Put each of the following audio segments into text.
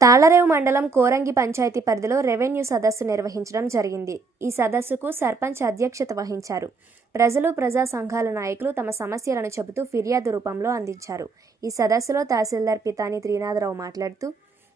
తాళరేవు మండలం కోరంగి పంచాయతీ పరిధిలో రెవెన్యూ సదస్సు నిర్వహించడం జరిగింది. ఈ సదస్సుకు సర్పంచ్ అధ్యక్షత వహించారు. ప్రజలు ప్రజా సంఘాల నాయకులు తమ సమస్యలను చెబుతూ ఫిర్యాదు రూపంలో అందించారు. ఈ సదస్సులో తహసీల్దార్ పితాని త్రీనాథరావు మాట్లాడుతూ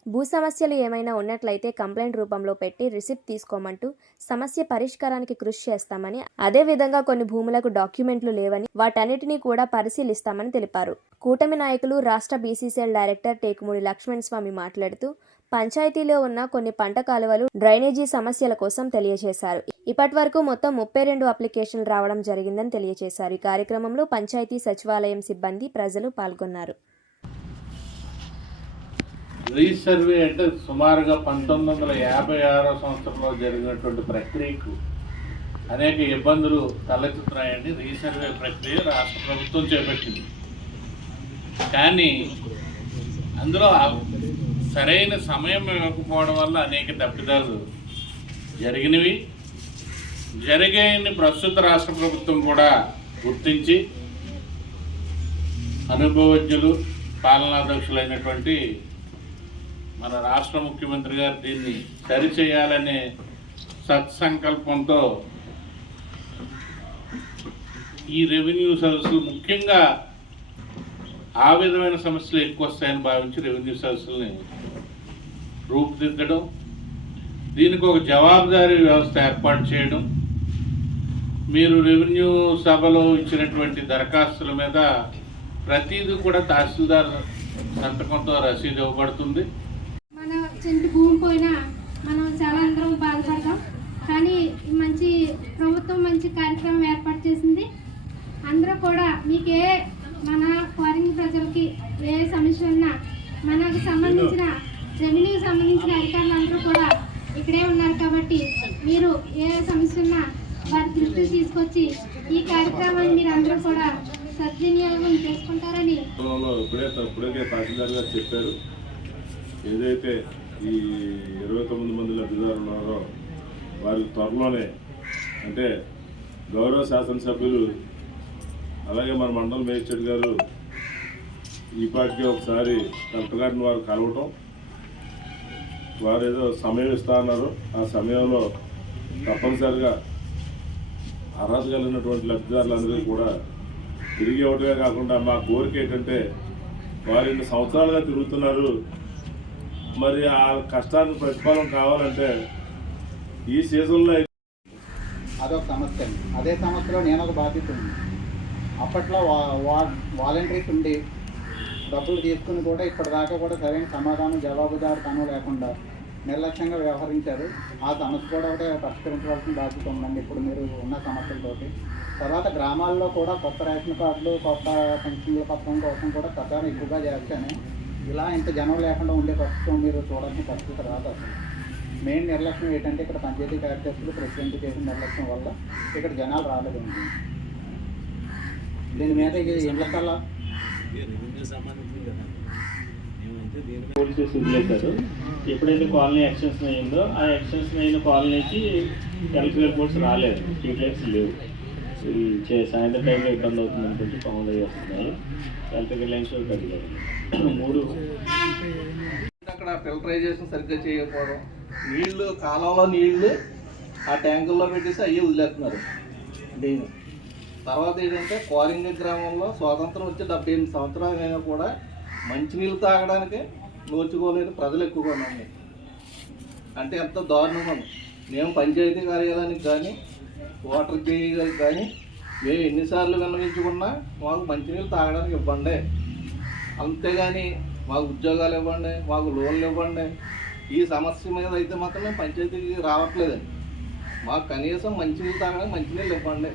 భూ సమస్యలు ఏమైనా ఉన్నట్లయితే కంప్లైంట్ రూపంలో పెట్టి రిసిప్ట్ తీసుకోమంటూ సమస్య పరిష్కారానికి కృషి చేస్తామని అదేవిధంగా కొన్ని భూములకు డాక్యుమెంట్లు లేవని వాటన్నిటినీ కూడా పరిశీలిస్తామని తెలిపారు. కూటమి నాయకులు రాష్ట్ర బీసీసీఎల్ డైరెక్టర్ టేకుమూడి లక్ష్మణ్ స్వామి మాట్లాడుతూ పంచాయతీలో ఉన్న కొన్ని పంట కాలువలు డ్రైనేజీ సమస్యల కోసం తెలియజేశారు. ఇప్పటి వరకు మొత్తం ముప్పై రెండు అప్లికేషన్లు రావడం జరిగిందని తెలియజేశారు. ఈ కార్యక్రమంలో పంచాయతీ సచివాలయం సిబ్బంది ప్రజలు పాల్గొన్నారు. రీసర్వే అంటే సుమారుగా పంతొమ్మిది వందల యాభై ఆరో సంవత్సరంలో జరిగినటువంటి ప్రక్రియకు అనేక ఇబ్బందులు తలెత్తుతున్నాయండి రీసర్వే ప్రక్రియ రాష్ట్ర ప్రభుత్వం చేపట్టింది. కానీ అందులో సరైన సమయం ఇవ్వకపోవడం వల్ల అనేక తప్పిదాలు జరిగినవి. జరిగాయని ప్రస్తుత రాష్ట్ర ప్రభుత్వం కూడా గుర్తించి అనుభవజ్ఞులు పాలనాధ్యక్షులైనటువంటి మన రాష్ట్ర ముఖ్యమంత్రి గారు దీన్ని సరిచేయాలనే సత్సంకల్పంతో ఈ రెవెన్యూ సర్వీసులు ముఖ్యంగా ఆ విధమైన సమస్యలు ఎక్కువ వస్తాయని భావించి రెవెన్యూ సదస్సుల్ని రూపుదిద్దడం దీనికి ఒక జవాబుదారీ వ్యవస్థ ఏర్పాటు చేయడం మీరు రెవెన్యూ సభలో ఇచ్చినటువంటి దరఖాస్తుల మీద ప్రతిదీ కూడా తహసీల్దార్ సంతకంతో రసీదు ఇవ్వబడుతుంది. భూమి పోయినా మనం చాలా అందరం బాధపడతాం. కానీ మంచి ప్రభుత్వం మంచి కార్యక్రమం ఏర్పాటు చేసింది. అందరూ కూడా మీకే మన ఫారిన్ ప్రజలకి ఏ సమస్య ఉన్నా మనకు సంబంధించిన రెవెన్యూ సంబంధించిన అధికారులు అందరూ కూడా ఇక్కడే ఉన్నారు కాబట్టి మీరు ఏ సమస్య ఉన్నా వారి దృష్టికి తీసుకొచ్చి ఈ కార్యక్రమాన్ని మీరు అందరూ కూడా సద్వినియోగం చేసుకుంటారని ఇప్పుడే ఇప్పుడే చెప్పారు. ఏదైతే ఈ ఇరవై తొమ్మిది మంది లబ్ధిదారులు ఉన్నారో వారికి త్వరలోనే అంటే గౌరవ శాసనసభ్యులు అలాగే మన మండల మేజిస్ట్రేట్ గారు ఈ పాటికి ఒకసారి కలెక్టర్ గారిని వారు కలవటం వారు ఏదో సమయం ఇస్తా అన్నారు. ఆ సమయంలో తప్పనిసరిగా అర్హత కలిగినటువంటి లబ్ధిదారులందరికీ కూడా తిరిగి ఇవ్వటమే కాకుండా మా కోరిక ఏంటంటే వారు ఇన్ని సంవత్సరాలుగా తిరుగుతున్నారు. మరి ఆ కష్టానికి ప్రతిఫలం కావాలంటే ఈ సీజన్లో అదొక సమస్య అండి. అదే సమస్యలో నేను ఒక బాధ్యత ఉంది. అప్పట్లో వా వాలంటీర్స్ ఉండి డబ్బులు తీసుకుని కూడా ఇప్పటిదాకా కూడా సరైన సమాధానం జవాబుదారితనం లేకుండా నిర్లక్ష్యంగా వ్యవహరించారు. ఆ సమస్య కూడా ఒకటే పరిష్కరించవలసిన బాధ్యత ఉందండి ఇప్పుడు మీరు ఉన్న సమస్యలతోటి. తర్వాత గ్రామాల్లో కూడా కొత్త రేషన్ కార్డులు కొత్త పెన్షన్ల పథకం కోసం కూడా ప్రచారం ఎక్కువగా చేస్తేనే ఇలా ఇంత జనం లేకుండా ఉండే పరిస్థితి మీరు చూడాల్సిన పరిస్థితి రాదు అసలు మెయిన్ నిర్లక్ష్యం ఏంటంటే ఇక్కడ పంచాయతీ కార్యదర్శులు ప్రెసిడెంట్ చేసిన నిర్లక్ష్యం వల్ల ఇక్కడ జనాలు రాలేదండి దీని మీద ఇక ఇళ్ళ కల్లా పోలీస్ చేసి చేశారు ఎప్పుడైతే కాలనీ ఎక్స్టెన్షన్ అయిందో ఆ ఎక్స్టెన్షన్ అయిన కాలనీకి హెల్త్ రిపోర్ట్స్ రాలేదు. స్ట్రీట్ లైట్స్ లేవు. సాయంత్రం టైంలో ఇబ్బంది అవుతుంది అనుకుంటే పవన్ అయ్యి వస్తున్నాయి హెల్త్ లైన్స్ కట్టారు మూడు. అక్కడ ఫిల్టరైజేషన్ సరిగ్గా చేయకపోవడం నీళ్ళు కాలంలో నీళ్ళు ఆ ట్యాంకుల్లో పెట్టేసి అయ్యి వదిలేస్తున్నారు. దీని తర్వాత ఏంటంటే కోరింగ గ్రామంలో స్వాతంత్రం వచ్చి డెబ్బై ఎనిమిది సంవత్సరాలు అయినా కూడా మంచినీళ్ళు తాగడానికి నోచుకోలేని ప్రజలు ఎక్కువగా ఉన్నాయి అంటే ఎంత దారుణం. మేము పంచాయతీ కార్యాలయానికి కానీ వాటర్ జేఈ కానీ మేము ఎన్నిసార్లు విన్నవించుకున్నా మాకు మంచినీళ్ళు తాగడానికి ఇవ్వండి. అంతేగాని మాకు ఉద్యోగాలు ఇవ్వండి మాకు లోన్లు ఇవ్వండి. ఈ సమస్య మీద అయితే మాత్రం మేము పంచాయతీకి రావట్లేదండి. మాకు కనీసం మంచినీళ్ళు తాగడానికి మంచినీళ్ళు ఇవ్వండి.